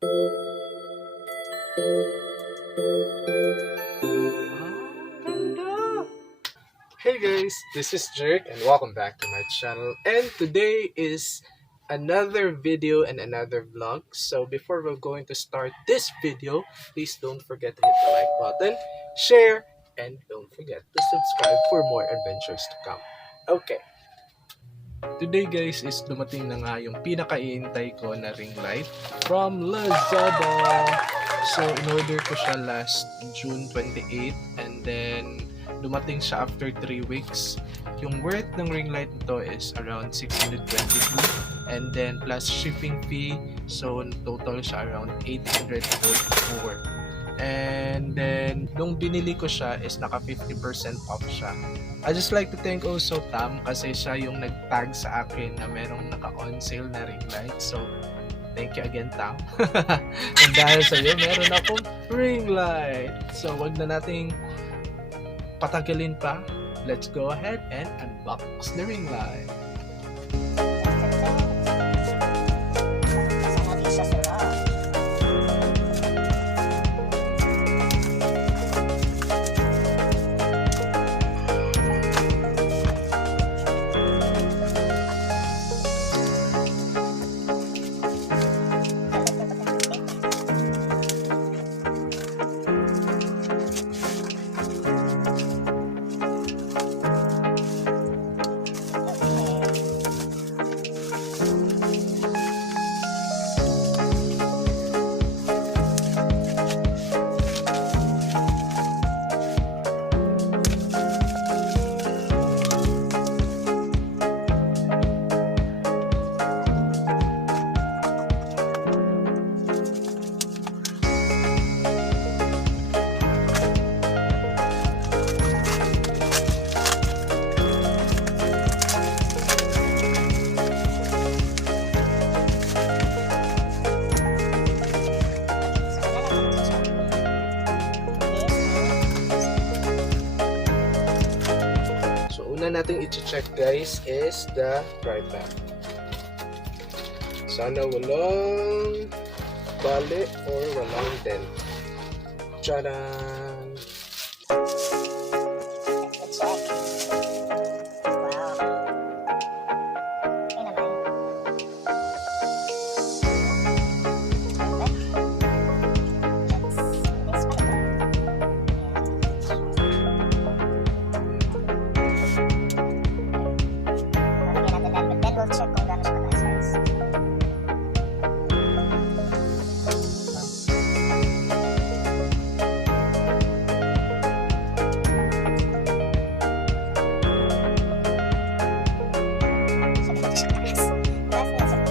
Ganda! Hey guys, this is Jerk and welcome back to my channel. And today is another video and another vlog. So before we're going to start this video, please don't forget to hit the like button, share, and don't forget to subscribe for more adventures to come. Okay. Today guys is dumating na nga yung pinaka-iintay ko na ring light from Lazada. So in-order ko siya last June 28 and then dumating siya after 3 weeks. Yung worth ng ring light nito is around 622 and then plus shipping fee, so total siya around 844. And then nung binili ko siya is naka 50% off siya. I just like to thank also Tam kasi siya yung nag-tag sa akin na merong naka-on sale na ring light. So thank you again, Tam. And dahil sa iyo, meron akong ring light. So wag na nating patagalin pa. Let's go ahead and unbox the ring light. Una nating i-check guys is the dry pack. Sana walang bali or walang dent. Tcharan! Let's check. Wow. Okay naman. We'll check kung gano'n siya ka-size.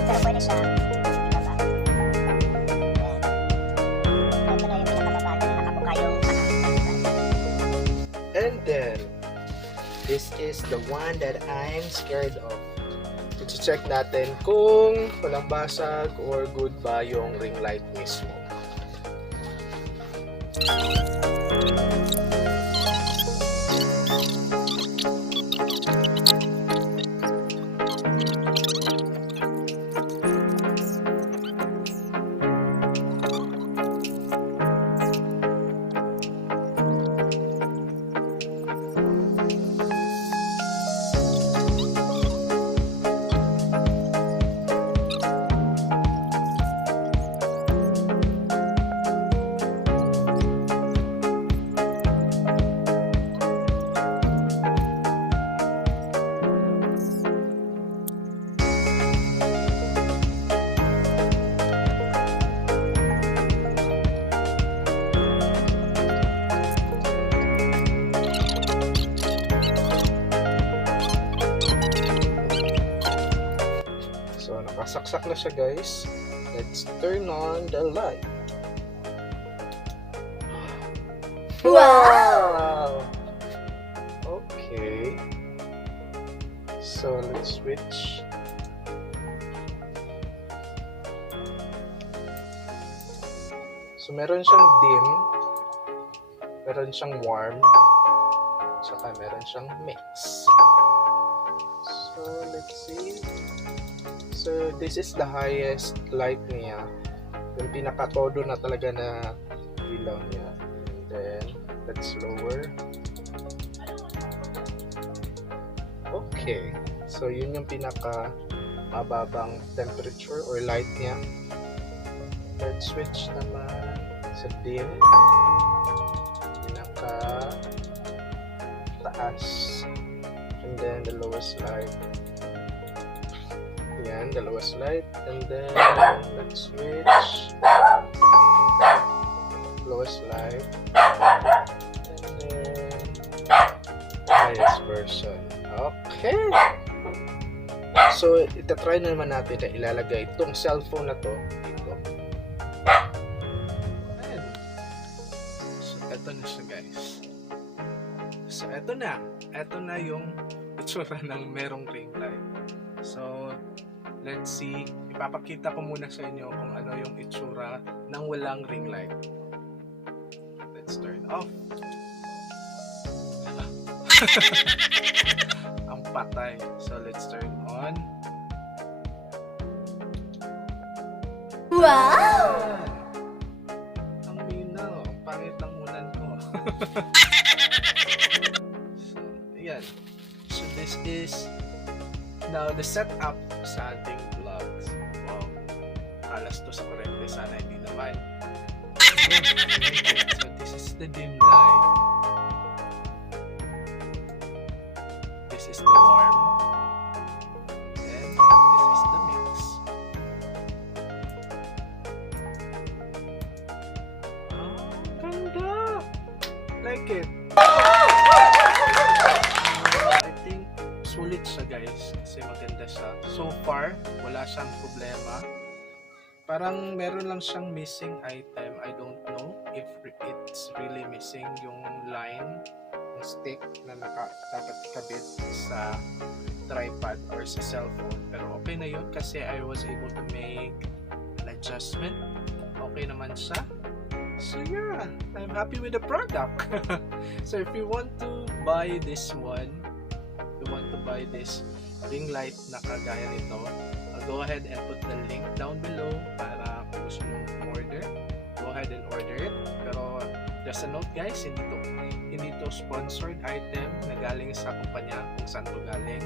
Pero pwede siya ibaba. Ito na yung pinakababa na nakabuka yung And then, this is the one that I'm scared of. I-check natin kung walang basag or good ba yung ring light mismo. Nakasaksak na siya guys. Let's turn on the light. Wow! Okay. So let's switch. So meron siyang dim, meron siyang warm, saka meron siyang mix. So let's see. So this is the highest light niya. Yung pinaka-todo na talaga na ilaw niya. And then, let's lower. Okay. So, yun yung pinaka mababang temperature or light niya. Let's switch naman sa dim. Pinaka taas. And then, the lowest light. Yan, the lowest light. And then, let's switch. Lowest light. And then, highest version. Okay. So, itatry na naman natin na ilalagay itong cellphone na to dito. Ayan. So, eto na siya guys. So, eto na. Eto na yung itsura ng merong ring light. So, let's see. Ipapakita ko muna sa inyo kung ano yung itsura ng walang ring light. Let's turn off. Ang patay. So, let's turn on. Wow! Ang minaw. Ang pangit ng unan ko. So, ayan. So, this is now the setup sa ating vlogs. Wow. Alas to sa kurente. Sana hindi naman. So, this is the dim light. This is the warm. And this is the mix. Oh, ganda! Like it. I think sulit siya guys kasi maganda siya. So far, wala siyang problema. Parang meron lang siyang missing item. I don't know if it's really missing yung line, yung stick na dapat ikabit sa tripod or sa cellphone. Pero okay na yun kasi I was able to make an adjustment. Okay naman siya. So yeah, I'm happy with the product. So if you want to buy this one, you want to buy this ring light na kagaya nito, I'll go ahead and put the link down below para kung gusto nyo order, go ahead and order it. Pero just a note guys, hindi to sponsored item na galing sa kumpanya kung saan to galing,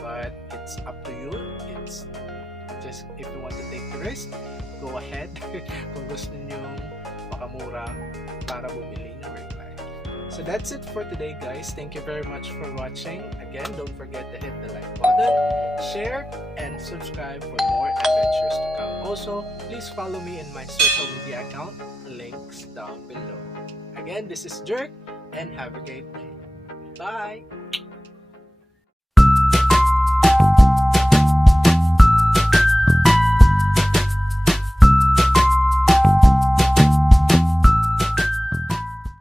but it's up to you. It's just if you want to take the risk, go ahead. Kung gusto nyo makamura para bumili ng ring light. So that's it for today guys. Thank you very much for watching. Again, don't forget to hit the like button, share, and subscribe for more adventures to come. Also, please follow me in my social media account, links down below. Again, this is Jerk, and have a great day. Bye!